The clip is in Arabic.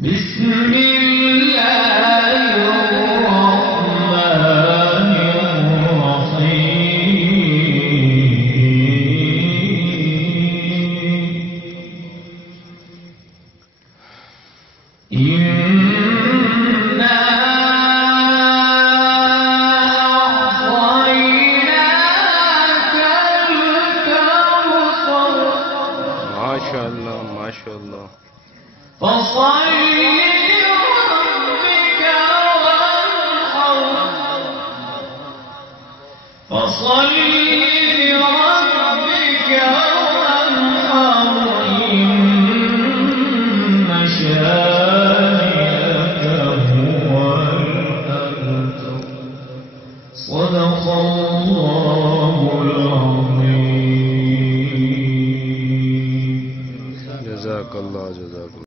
بسم الله الرحمن الرحيم إنا أعطيناك الكوثر ما شاء الله ما شاء الله. فصل لربك وانحر فصل لربك وانحر إن شانئك هو الأبتر صدق الله العظيم. جزاك الله جزاك الله.